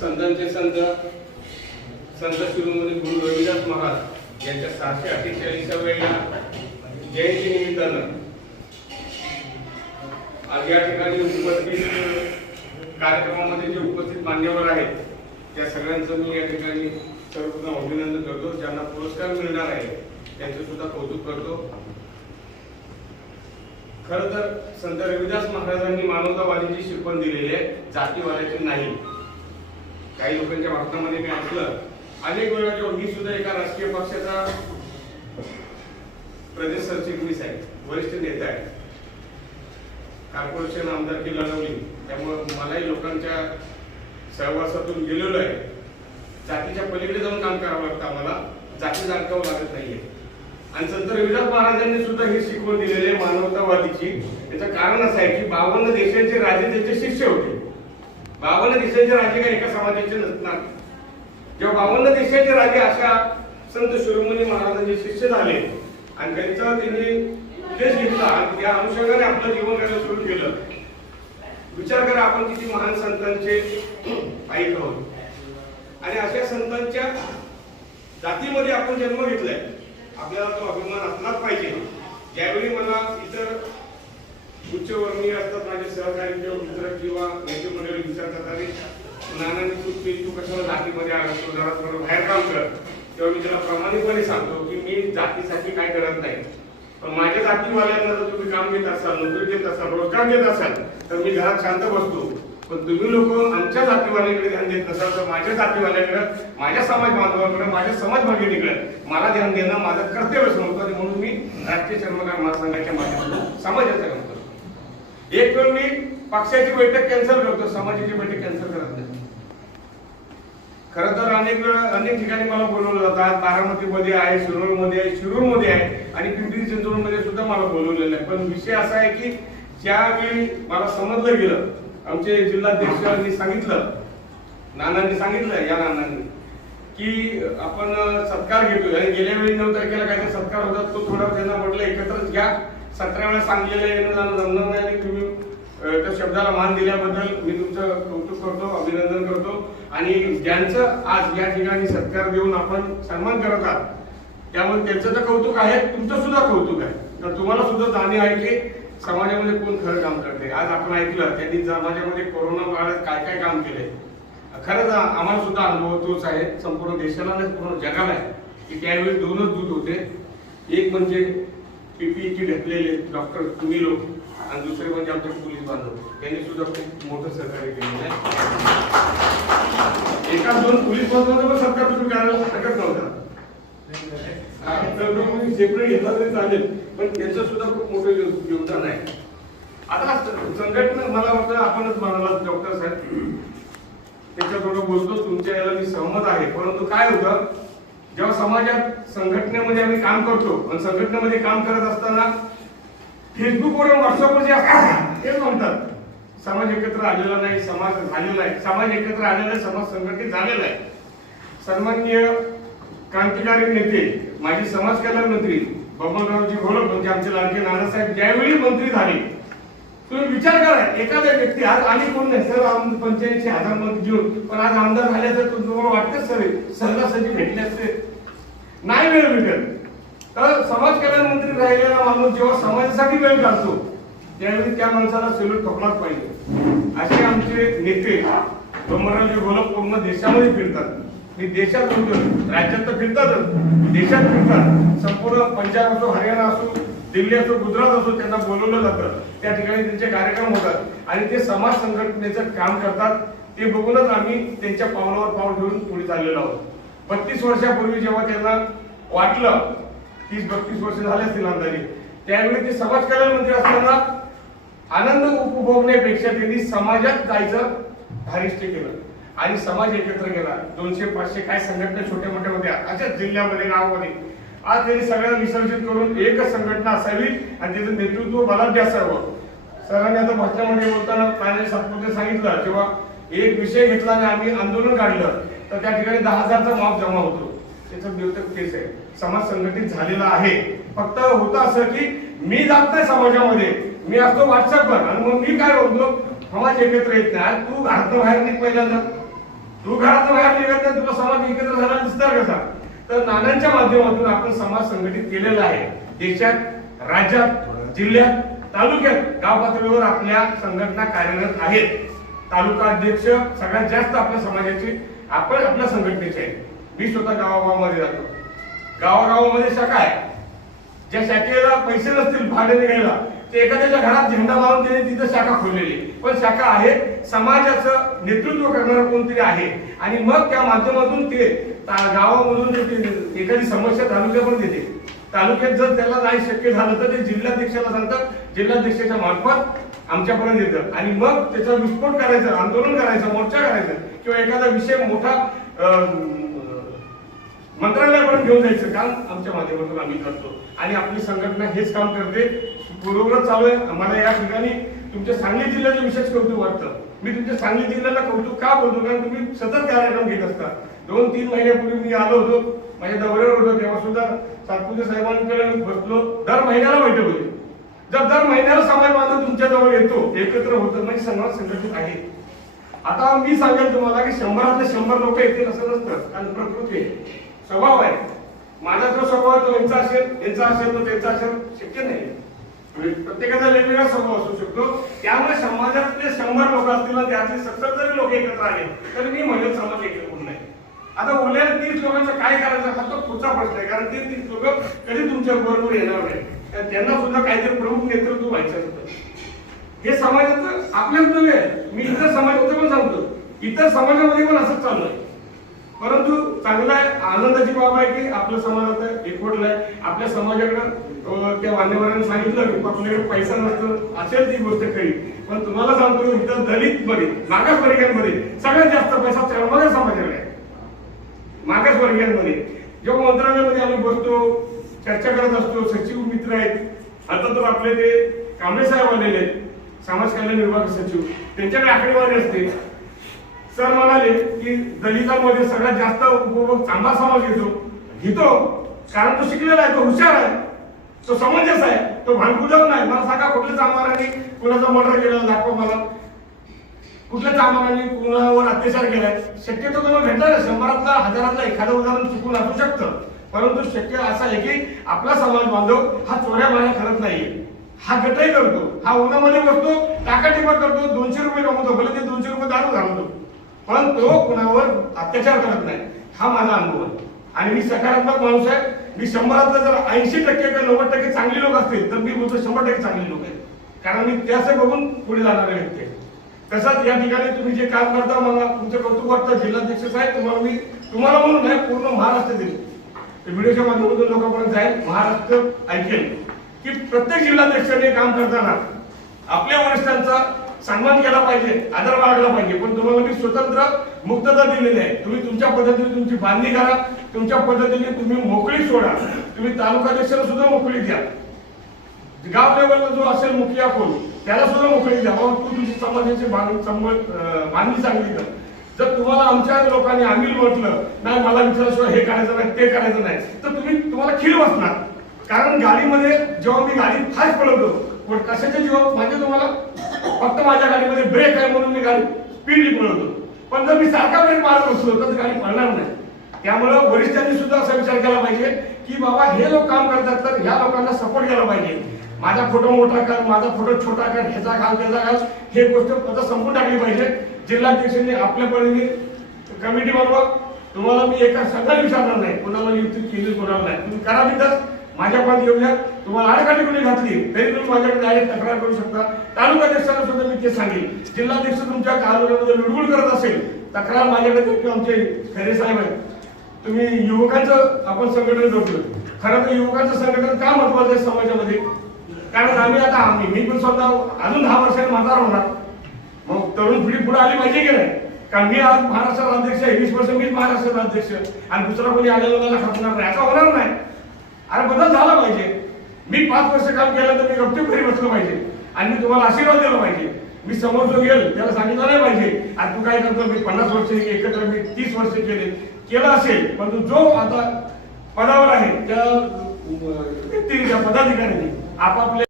संतांचे संत संत शिरोमणी गुरु रविदास महाराज यांच्या सहाशे अठ्ठेचाळीसाव्या जयंती निमित्तानं आज या ठिकाणी उपस्थित कार्यक्रमामध्ये जे उपस्थित मान्यवर आहेत त्या सगळ्यांचं मी या ठिकाणी सर्वप्रथम अभिनंदन करतो. ज्यांना पुरस्कार मिळणार आहे त्यांचं सुद्धा कौतुक करतो. खर तर संत रविदास महाराजांनी मानवतावादीची शिकवण दिलेली आहे जातीवादाची नाही. काही लोकांच्या भारतामध्ये मी ऐकलं अनेक वेळा मी सुद्धा एका राजकीय पक्षाचा प्रदेश सरचिटणीस आहे वरिष्ठ नेता आहे. कॉर्पोरेशन आमदारकी लढवली त्यामुळे मलाही लोकांच्या सहवासातून गेलेलो आहे. जातीच्या पलीकडे जाऊन काम करावं लागतं आम्हाला जाती जाणकावं लागत नाहीये. आणि संत रविदास महाराजांनी सुद्धा ही शिकवण दिलेली आहे मानवतावादीची. याचं कारण असं आहे की बावन्न देशांचे राजे त्याचे शिष्य होते. बावन्न देशांचे राजे काय? एका समाजाचे नसणार. जेव्हा बावन्न देशाचे राजे अशा संत शिरोमणी महाराजांचे शिष्य झाले आणि त्यांचा त्यांनी उपदेश घेतला आणि त्या अनुषंगाने आपलं जीवन करायला सुरू केलं. विचार करा आपण किती महान संतांचे ऐक आहोत. आणि अशा संतांच्या जातीमध्ये आपण जन्म घेतलाय. आपल्याला तो अभिमान असलाच पाहिजे. ज्यावेळी मला इतर उच्चवर्णीय असतात माझे सहकारी किंवा मित्र किंवा नेते मंडळी विचारतात अरे नानांनी तू तू तू कशाला जातीमध्ये आणतो तू जरा थोडं बाहेर काम कर. तेव्हा मी त्याला प्रामाणिकपणे सांगतो की मी जातीसाठी काय करत नाही. पण माझ्या जातीवाल्यांना जर तुम्ही काम घेत असाल नोकरी घेत असाल रोजगार घेत असाल तर मी घरात शांत बसतो. पण तुम्ही लोक आमच्या जातीवाल्याकडे ध्यान देत नसाल तर माझ्या जातीवाल्याकडे माझ्या समाज बांधवाकडे माझ्या समाज भगिनीकडे मला ध्यान देणं माझं कर्तव्य समजतं म्हणून मी राष्ट्रीय चर्मकार महासंघाच्या माध्यमातून समाजाचं काम करतो. एक वेळ मी पक्षाची बैठक कॅन्सल करतो समाजाची बैठक कॅन्सल करत नाही. खरं तर अनेक वेळा अनेक ठिकाणी मला बोलवलं जातात बारामतीमध्ये आहे शिरूरमध्ये आहे शिरूरमध्ये आहे आणि पिंपरी चिंचवडमध्ये सुद्धा मला बोलवलेलं आहे. पण विषय असा आहे की ज्यावेळी मला समजलं गेलं आमचे जिल्हाध्यक्षांनी सांगितलं नानांनी सांगितलं या नानांनी की आपण सत्कार घेतोय. आणि गेल्या वेळी नऊ तारखेला काहीतरी सत्कार होता तो थोडा त्यांना म्हटलं एकत्रच घ्या. सतरा वेळा सांगलेलं येणं जाणं जमणार नाही आणि तुम्ही त्या शब्दाला मान दिल्याबद्दल मी तुमचं कौतुक करतो अभिनंदन करतो. आणि ज्यांचं आज या ठिकाणी सत्कार देऊन आपण सन्मान करत आहात त्यामुळे त्यांचं तर कौतुक आहे तुमचं सुद्धा कौतुक आहे. तर तुम्हाला सुद्धा जाणीव आहे की समाजामध्ये कोण खरं काम करते? आज आपण ऐकलं त्यांनी समाजामध्ये कोरोना काळात काय काय काम केले? खरंच आम्हाला सुद्धा अनुभव तोच आहे. संपूर्ण देशाला नाही पूर्ण जगाला आहे. की त्यावेळी दोनच दूत होते. एक म्हणजे पीपीई ची ढकलेले डॉक्टर तुम्ही लोक आणि दुसरे म्हणजे आमचे पोलीस बांधव. त्यांनी सुद्धा खूप मोठं सहकार्य केलेलं आहे. एका दोन पोलीस बांधवांना पण सरकार तुम्ही करायला हरकत नव्हता. सेपरेट घेतला तरी चालेल. पण त्याचं सुद्धा खूप मोठं योगदान आहे. आता संघटना मला वाटतं आपणच म्हणाला डॉक्टर साहेब. त्याच्या थोडं बोलतो तुमच्या याला मी सहमत आहे. परंतु काय होतं जेव्हा समाजात संघटनेमध्ये आम्ही काम करतो आणि संघटनेमध्ये काम करत असताना फेसबुकवर व्हॉट्सअपवर जे असतात तेच म्हणतात समाज एकत्र आलेला नाही समाज झालेला आहे. समाज एकत्र आलेला आहे समाज संघटित झालेला आहे. सन्माननीय क्रांतिकारी नेते माजी समाज कल्याण मंत्री बबनरावजी घोलप म्हणजे आमचे लाडके नानासाहेब ज्यावेळी मंत्री झाले तुम्ही विचार करा एखादा व्यक्ती आज आणि कोण नाही सर आम पंच्याऐंशी हजार मत घेऊन पण आज आमदार झाले तर तुम्हाला वाटतं सर सहजासहजी भेटले असते. नाही वेळ भेटत. तर समाज कल्याण मंत्री राहिलेला माणूस जेव्हा समाजासाठी वेळ काढतो त्यावेळी त्या माणसाला सेल्यूट ठोकलाच पाहिजे. असे आमचे नेते बमरावजी घोलप पूर्ण देशामध्ये फिरतात. मी देशात फिरतो राज्यात तर फिरतातच. देशात फिरतात. संपूर्ण पंजाब असो हरियाणा असो दिल्ली असो गुजरात असो त्यांना बोलवलं जातं. त्या ठिकाणी त्यांचे कार्यक्रम होतात. आणि ते समाज संघटनेचं काम करतात. ते बघूनच आम्ही त्यांच्या पावलावर पाऊल ठेवून पुढे चाललेलो आहोत. बत्तीस वर्षापूर्वी जेव्हा त्यांना वाटलं तीस बत्तीस वर्ष झाले असतील अंदाजे त्यावेळी ते समाज कल्याण मंत्री असताना आनंद उपभोगण्यापेक्षा त्यांनी समाजात जायचं धारिष्ट केलं. आणि समाज एकत्र केला. दोनशे पाचशे काय संघटना छोट्या मोठ्या होत्या. अशाच जिल्ह्यामध्ये गावामध्ये. आज त्यांनी सगळ्यांना विसर्जित करून एकच संघटना असावी आणि त्याचं नेतृत्व बलाढ्य असावं. सरांनी आता भाषणामध्ये बोलताना प्राणी सातपुते सांगितलं किंवा एक विषय घेतला आणि आम्ही आंदोलन काढलं तर त्या ठिकाणी दहा हजारचा माप जमा होतो. त्याचं द्योतक केस आहे. समाज संघटित झालेला आहे. फक्त होतं असं की मी जात नाही समाजामध्ये. मी असतो व्हॉट्सअपवर. आणि मग मी काय बोलतो? समाज एकत्र येत नाही. तू घरातून बाहेर निघ पहिल्यांदा. तू घरात बाहेर निघत नाही तुला समाज एकत्र झाला दिसणार कसा? तर नाण्यांच्या माध्यमातून आपण समाज संघटित केलेला आहे. देशात राज्यात जिल्ह्यात तालुक्यात गाव पातळीवर आपल्या संघटना कार्यरत आहेत. तालुका अध्यक्ष सगळ्यात जास्त आपल्या समाजाची आपण आपल्या संघटनेचे आहे मी स्वतः गावागावामध्ये जातो गावागावामध्ये शाखा आहे. ज्या शाखेला पैसे नसतील भाडे निघायला ते एखाद्याच्या घरात झेंडा लावून त्याने तिथं शाखा खोललेली पण शाखा आहे समाजाचं नेतृत्व करणारं कोणतरी आहे. आणि मग त्या माध्यमातून ते गावामधून एखादी समस्या तालुक्यापर्यंत देते. तालुक्यात जर त्याला नाही शक्य झालं तर ते जिल्हाध्यक्षाला सांगतात जिल्हाध्यक्षाच्या मार्फत आमच्यापर्यंत येतं आणि मग त्याचा विस्फोट करायचा आंदोलन करायचं मोर्चा करायचा किंवा एखादा विषय मोठा मंत्रालयापर्यंत घेऊन जायचं. काम आमच्या माध्यमातून आम्ही करतो. आणि आपली संघटना हेच काम करते. पूर्वग्रह चालू आहे. आम्हाला या ठिकाणी तुमच्या सांगली जिल्ह्याचं विशेष कौतुक वाटतं. मी तुमच्या सांगली जिल्ह्याला कौतुक का बोलतो? कारण तुम्ही सतत कार्यक्रम घेत असता दोन तीन महिन्यापूर्वी मी आलो होतो. माझ्या दौऱ्यावर होतो. तेव्हा सुद्धा सातपुते साहेबांकडे मी बसलो. दर महिन्याला बैठक होती. जर दर महिन्याला समाज बांधव तुमच्याजवळ येतो एकत्र होतं म्हणजे समाज संघटित आहे. आता मी सांगेल तुम्हाला की शंभरातले शंभर लोक येतील असं नसतं. कारण प्रकृती आहे. स्वभाव आहे. माझा जो स्वभाव तो यांचा असेल यांचा असेल तो त्यांचा असेल शक्य नाही. म्हणजे प्रत्येकाचा वेगवेगळा स्वभाव असू शकतो. त्यामुळे समाजातले शंभर लोक असतील ना त्यातले सत्तर जरी लोक एकत्र आले तरी मी म्हणजे समाज एकत्र नाही. आता उरलेल्या तीस लोकांचं काय करायचं हा तो पुढचा प्रश्न आहे. कारण ते तीस लोक कधी तुमच्या बरोबर येणार नाही कारण त्यांना सुद्धा काहीतरी प्रमुख नेतृत्व व्हायचं असतं. हे समाजाचं आपल्याच नव्हे मी इतर समाजाचं पण सांगतो. इतर समाजामध्ये पण असंच चालू आहे परंतु चांगला आनंदाची बाब आहे की आपलं समाज आता एकवटलं आहे. आपल्या समाजाकडं त्या मान्यवरांनी सांगितलं की आपल्याकडे पैसा नसतो असेल ती गोष्ट खरी. पण तुम्हाला सांगतो इथं दलित मध्ये मागासवर्गीयांमध्ये सगळ्यात जास्त पैसा चर्मगा समाजाकडे आहे. मागासवर्गीयांमध्ये. जेव्हा मंत्रालयामध्ये आम्ही बसतो चर्चा करत असतो सचिव मित्र आहेत. आता तर आपले ते कांबळे साहेब आलेले आहेत समाज कल्याण विभाग सचिव. त्यांच्याकडे आकडेवारी असते. सर म्हणाले की दलितांमध्ये सगळ्यात जास्त उपभोग चांगला समाज घेतो. घेतो. कारण तो शिकलेला आहे तो हुशार आहे. तो समंजस आहे. तो भांडकुदक नाही. मला सांगा कुठल्याच आमदारांनी कुणाचा मर्डर केला दाखवा मला? कुठल्या आमदारांनी कुणावर अत्याचार केलाय? शक्यतो तुम्हाला भेटणार शंभरातला हजारातला एखादं उदाहरण चुकून असू शकतं. परंतु शक्य असं आहे की आपला समाज बांधव हा चोऱ्या माऱ्या करत नाहीये. हा गटही करतो. हा उन्हामध्ये बसतो टाकाटिपा करतो दोनशे पण तो कुणावर अत्याचार करत नाही. हा माझा अनुभव आहे. आणि मी सकारात्मक माणूस आहे. मी शंभरातलं जर ऐंशी टक्के किंवा नव्वद टक्के चांगले लोक असतील तर मी बोलतो शंभर टक्के चांगले लोक आहेत. कारण मी त्याचं बघून पुढे जाणारे व्यक्ती आहे. तसंच या ठिकाणी तुम्ही जे काम करता मला तुमचं कौतुक वाटतं. जिल्हाध्यक्ष साहेब तुम्हाला मी तुम्हाला म्हणून नाही पूर्ण महाराष्ट्रातील ते व्हिडिओच्या माध्यमातून लोकांपर्यंत जाईल. महाराष्ट्र ऐकेल. की प्रत्येक जिल्हाध्यक्षाने काम करताना आपल्या वरिष्ठांचा सन्मान केला पाहिजे आदर बाळगला पाहिजे. पण तुम्हाला मी स्वतंत्र मुक्तता दिलेली आहे. तुम्ही तुमच्या पद्धतीने तुमची बांधणी करा. तुमच्या पद्धतीने तुम्ही मोकळी सोडा. तुम्ही तालुकाध्यक्षाला सुद्धा मोकळी द्या. गाव लेवलला जो असेल मुखिया कोण त्याला सुद्धा मोकळी द्या. बाबा तू तुझी समाजाची बांध- सांगली बांधणी चांगली कर. जर तुम्हाला आमच्या लोकांनी आम्ही म्हटलं नाही मला विचारल्याशिवाय हे करायचं नाही ते करायचं नाही तर तुम्ही तुम्हाला खील बसणार. कारण गाडीमध्ये जेव्हा मी गाडी फास्ट पळवतो पण कशाच्या जीवा म्हणजे तुम्हाला? फक्त माझ्या गाडीमध्ये ब्रेक आहे म्हणून मी गाडी स्पीडली पळवतो. पण जर मी सारखा ब्रेक मारत असलो तर गाडी पळणार नाही. त्यामुळं वरिष्ठांनी सुद्धा असा विचार केला पाहिजे की बाबा हे लोक काम करतात तर ह्या लोकांना सपोर्ट केला पाहिजे. माझा फोटो मोठा कर माझा फोटो छोटा कर ह्याचा घाल त्याचा घाल हे गोष्ट आता संपून टाकली पाहिजे. जिल्हाध्यक्षांनी आपल्या परीने कमिटी बनवा. तुम्हाला मी एका सगळ्या विचारणार नाही. कोणाला नियुक्ती केली कोणाला नाही. तुम्ही करा तिथंच माझ्या पण येऊया तुम्हाला आडकाठी कोणी घातली तरी तुम्ही माझ्याकडे डायरेक्ट तक्रार करू शकता. तालुकाध्यक्षांना सुद्धा मी ते सांगेल जिल्हाध्यक्ष तुमच्या तालुक्यामध्ये लुडबुड करत असेल तक्रार माझ्याकडे द्या आमचे खरे साहेब आहेत. तुम्ही युवकांचं आपण संघटन जोडलं खरं तर युवकांचं संघटन का महत्वाचं आहे समाजामध्ये? कारण आम्ही आता आम्ही मी पण स्वतः अजून दहा वर्षांनी म्हातार होणार. मग तरुण पिढी पुढे आली पाहिजे की नाही? कारण मी आज महाराष्ट्राचा अध्यक्ष आहे वीस वर्ष मीच महाराष्ट्राचा अध्यक्ष आणि दुसरा कोणी आलेला खातणार नाही. आता होणार नाही अरे बदल झाला पाहिजे असं काम केलं तर मी गपचूप घरी बसलो पाहिजे. आणि मी तुम्हाला आशीर्वाद दिला पाहिजे. मी समोर जो गेल त्याला सांगितलं नाही पाहिजे. आणि तू काय करतो मी पन्नास वर्ष एकत्र मी तीस वर्ष केले. केलं असेल परंतु जो आता पदावर आहे त्या व्यक्तीने त्या पदाधिकाऱ्यांनी आपापल्या